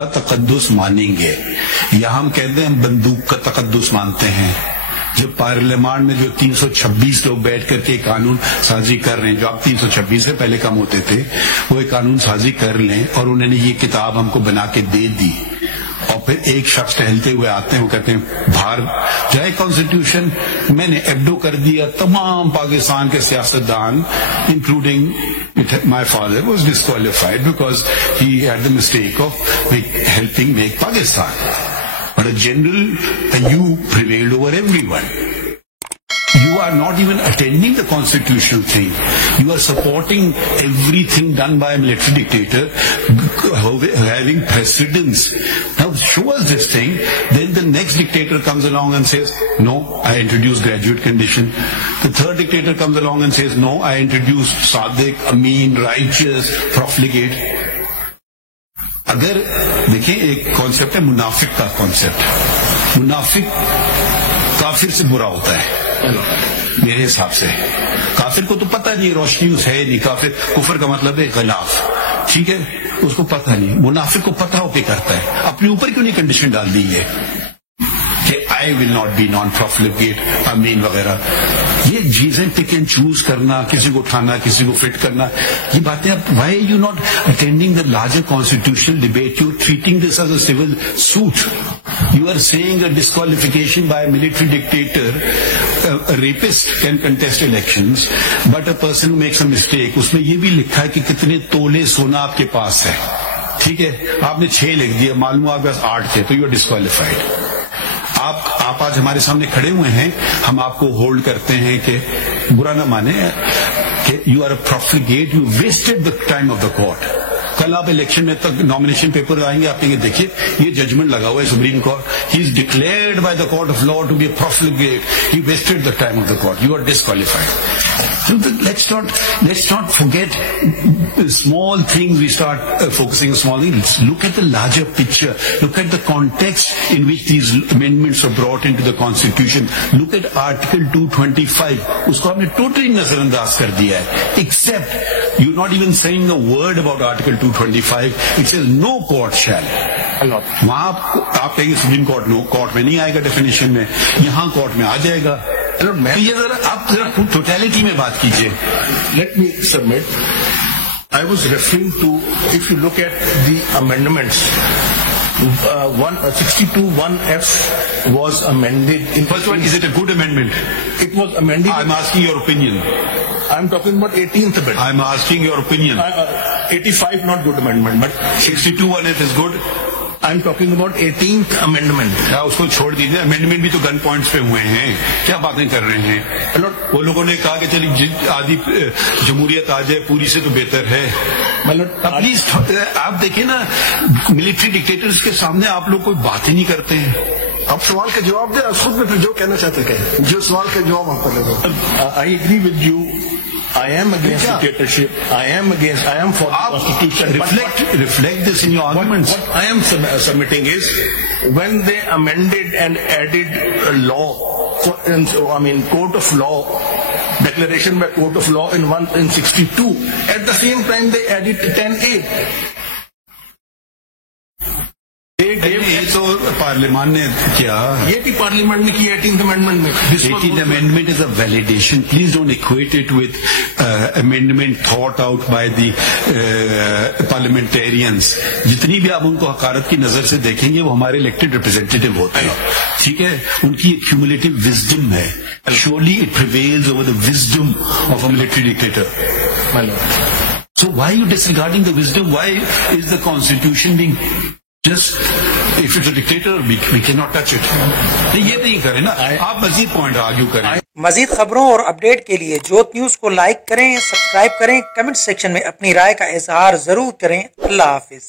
तकद्दुस मानेंगे, या हम कहते हैं बंदूक का तकद्दुस मानते हैं। जब पार्लियामेंट में जो 326 लोग बैठ करके कानून साजी कर रहे हैं, जो अब 326 से पहले कम होते थे, वो एक कानून साजी कर लें और उन्होंने ये किताब हमको बना के दे दी, और फिर एक शख्स टहलते हुए आते हैं, वो कहते हैं बाहर जाए कॉन्स्टिट्यूशन, मैंने एब्डो कर दिया, तमाम पाकिस्तान के सियासतदान including my father was disqualified because he had the mistake of helping make Pakistan. But a general, you prevailed over everyone. You are not even attending the constitutional thing. You are supporting everything done by a military dictator, having precedence. Now show us this thing, then the next dictator comes along and says, no, I introduce graduate condition. The third dictator comes along and says, no, I introduce sadiq, ameen, righteous, profligate. अगर देखें, एक concept है मुनाफिक का concept. मुनाफिक काफिर से बुरा होता है मेरे हिसाब से। काफिर को तो पता नहीं रोशनी है नहीं, काफिर कुफर का मतलब है खिलाफ, ठीक है, उसको पता नहीं। मुनाफिक को पता होके करता है। अपने ऊपर क्यों नहीं कंडीशन डाल दी है कि I will not be non profligate, अमीन वगैरह। ये चीजें पिक एंड चूज करना, किसी को उठाना, किसी को फिट करना, ये बातें अब why you not attending the larger constitutional debate? You treating this as a civil suit. You are saying a disqualification by a military dictator, a rapist can contest elections, but a person who makes a mistake, उसमें ये भी लिखा है कि कितने तोले सोना आपके पास है, ठीक है, आपने 6 लिख दिया, मालूम आपके पास 8 थे, तो यू आर डिस्क्वालिफाइड. आप आज हमारे सामने खड़े हुए हैं, हम आपको होल्ड करते हैं कि बुरा ना माने कि you are a profligate, you wasted the time of the court. कल आप इलेक्शन में तक नॉमिनेशन पेपर आएंगे, आप कहेंगे देखिए ये जजमेंट लगा हुआ है supreme court, he is declared by the court of law to be a profligate, he wasted the time of the court, you are disqualified. So let's not forget small things. We start focusing on small things. Look at the larger picture. Look at the context in which these amendments are brought into the Constitution. Look at Article 225. उसको आपने totally नजरअंदाज कर दिया है. Except you're not even saying a word about Article 225. It says no court shall. वहाँ आप कहेंगे supreme court no, court में नहीं आएगा डेफिनेशन में, यहाँ कोर्ट में आ जाएगा. ये जरा आप जरा टोटलिटी में बात कीजिए. Let me submit. I was referring to, if you look at the amendments, 62(1)(f) was amended. First one, is it a good amendment? It was amended. I'm asking your opinion. I'm talking about 18th amendment. I'm asking your opinion. 85 not good amendment, but 62(1)(f) is good. I'm talking about 18th amendment. क्या उसको छोड़ दीजिए, amendment भी तो gun points पे हुए हैं, क्या बातें कर रहे हैं. वो लोगों ने कहा कि चलिए आधी जमहूरियत आ जाए, पूरी से तो बेहतर है. प्लीज आप देखिए ना, मिलिट्री डिक्टेटर्स के सामने आप लोग कोई बात ही नहीं करते हैं. आप सवाल का जवाब दें, खुद में फिर जो कहना चाहते कहें, जो सवाल का जवाब आप करें. I agree with you. I am against dictatorship. I am for the Constitution. Reflect this in your arguments. What I am submitting is, when they amended and added a law, court of law, declaration by court of law in 62, at the same time they added 10A. तो parliament ने किया, ये भी parliament ने किया 18th amendment में. 18th amendment is a validation. Please don't equate it with amendment thought out by the parliamentarians. जितनी भी आप उनको हकारत की नजर से देखेंगे, वो हमारे इलेक्टेड रिप्रेजेंटेटिव होते हैं, ठीक है, उनकी क्यूमुलेटिव विजडम है. Surely it prevails over the wisdom of a military dictator. So why are you disregarding the wisdom? Why is the constitution being just, if it's a dictator, we cannot touch it. ये नहीं करें ना, आप मजीद point argue करें. मजीद खबरों और update के लिए जोत न्यूज को लाइक करें, सब्सक्राइब करें, कमेंट सेक्शन में अपनी राय का इजहार जरूर करें. अल्लाह हाफिज.